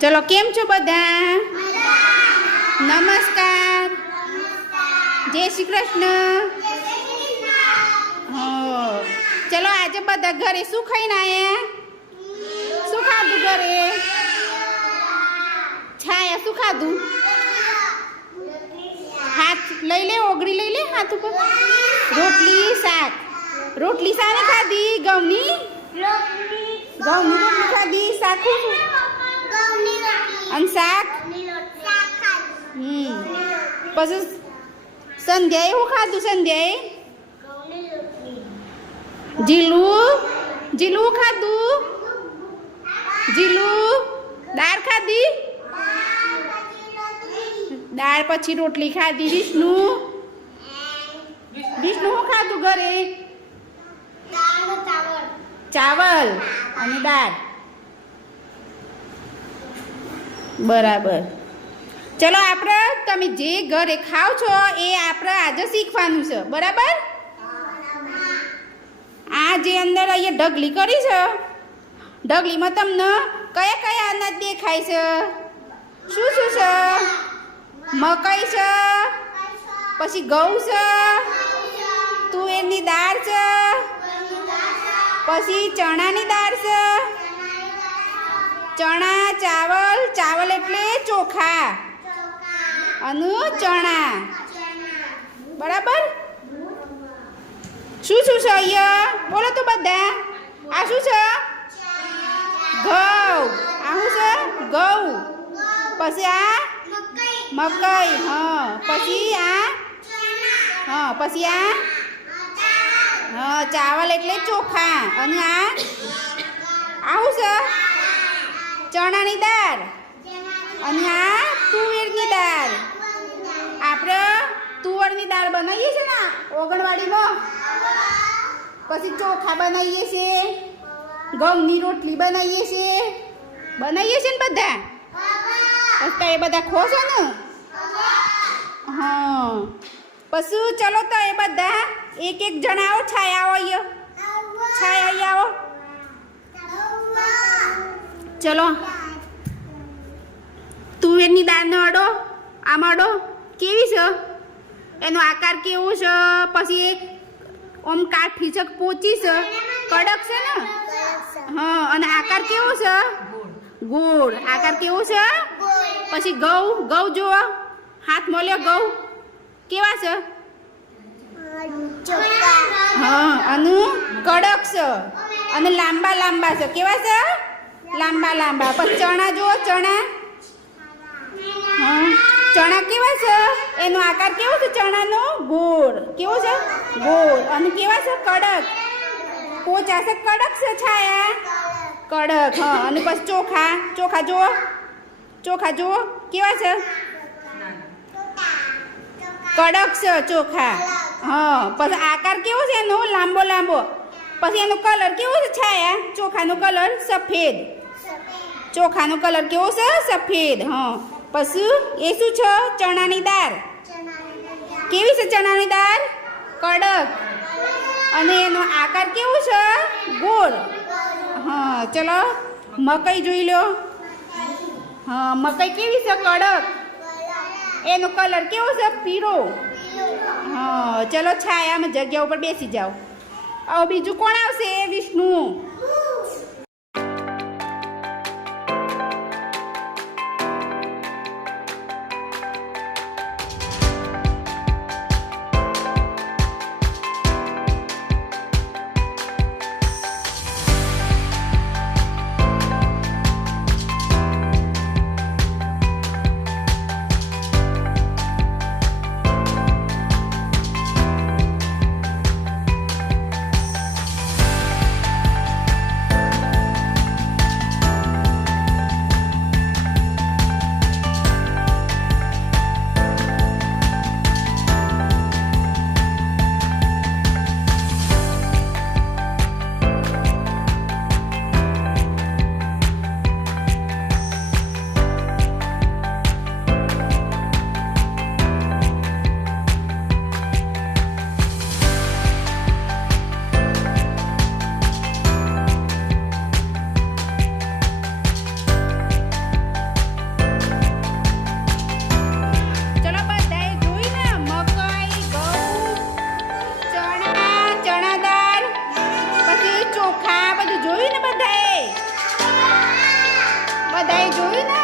ચલો કેમ છો બધા? નમસ્કાર. જય શ્રી કૃષ્ણ. ચલો આજે બધા ઘરે શું ખાઈને આયા? શું ખાધું ઘરે? છાયા શું ખાધું? હાથ લઈ લે, ઓગળી લઈ લે હાથ ઉપર. રોટલી શાક. રોટલી શાની ખાધી? ઘઉંની રોટલી ખાધી. શાક અને શાક. પછી સંધ્યાએ શું ખાધું? સંધ્યાએ જીલું ખાધું. જીલું દાળ ખાધી. દાળ પછી રોટલી ખાધી. વિષ્ણુ શું ખાધું ઘરે? ચાવલ અને દાળ. બરાબર. ચલો આપણે તમે જે ઘરે ખાવ છો એ આપણે આજે શીખવાનું છે. બરાબર. આ જે અંદર અહીંયા ઢગલી કરી છે, ઢગલીમાં તમને કયા કયા અનાજ દેખાય છે? શું શું છે? મકાઈ છે, પછી ઘઉં છે, તુવેરની દાળ છે, પછી ચણાની દાળ છે. ચણા ચાવલ એટલે ચોખા અને ચણા. બરાબર. શું શું છે અહીંયા? બોલો તો બધા. આ શું છે? ઘઉં. આ શું છે? ઘઉં. પછી આ મકાઈ. પછી આ પછી આ ચાવલ એટલે ચોખા. અને આ શું છે? ચણાની દાળ. અને આ તુવેરની દાળ. આપણે તુવરની દાળ બનાવીએ છીએ ને ઓગણવાડીમાં. પછી ચોખા બનાવીએ છીએ, ઘઉંની રોટલી બનાવીએ છીએ ને બધા. પછી એ બધા ખો છો ને? પછી ચલો તો એ બધા એક જણા આવો. છાયા આવો અહીંયા. છાયા આવો. ચલો તુવેરની દાળને અડો. આમ અડો. કેવી છે? એનો આકાર કેવો છે? પછી ઓમ કાઠી છે, પોચી છે, કડક છે ને? અને આકાર કેવો છે? ગોળ. આકાર કેવો છે? પછી ઘઉં જુઓ. હાથ મોલ્યો. ઘઉં કેવા છે? અને કડક છે અને લાંબા છે. કેવા છે? લાંબા. પછી ચણા જુઓ. ચણા કેવા છે? એનો આકાર કેવો છે? ચણાનો ગોળ. કેવો છે? ગોળ. અને કેવા છે? કડક. પોચા છે, કડક છે. છાયા કડક. અને પછી ચોખા જુઓ. કેવા છે? કડક છે ચોખા. પછી આકાર કેવો છે એનો? લાંબો. પછી એનો કલર કેવો છે? છાયા ચોખાનો કલર સફેદ. ચોખાનો કલર કેવો છે? સફેદ. પછી એ શું છે? ચણાની દાળ. કેવી છે ચણાની દાળ? કડક. અને એનો આકાર કેવો છે? ગોળ. ચલો મકાઈ જોઈ લો. મકાઈ કેવી છે? કડક. એનો કલર કેવો છે? પીળો. ચલો છાયામાં જગ્યા ઉપર બેસી જાઓ. હવે બીજું કોણ આવશે? વિષ્ણુ. બધાએ જોયું ને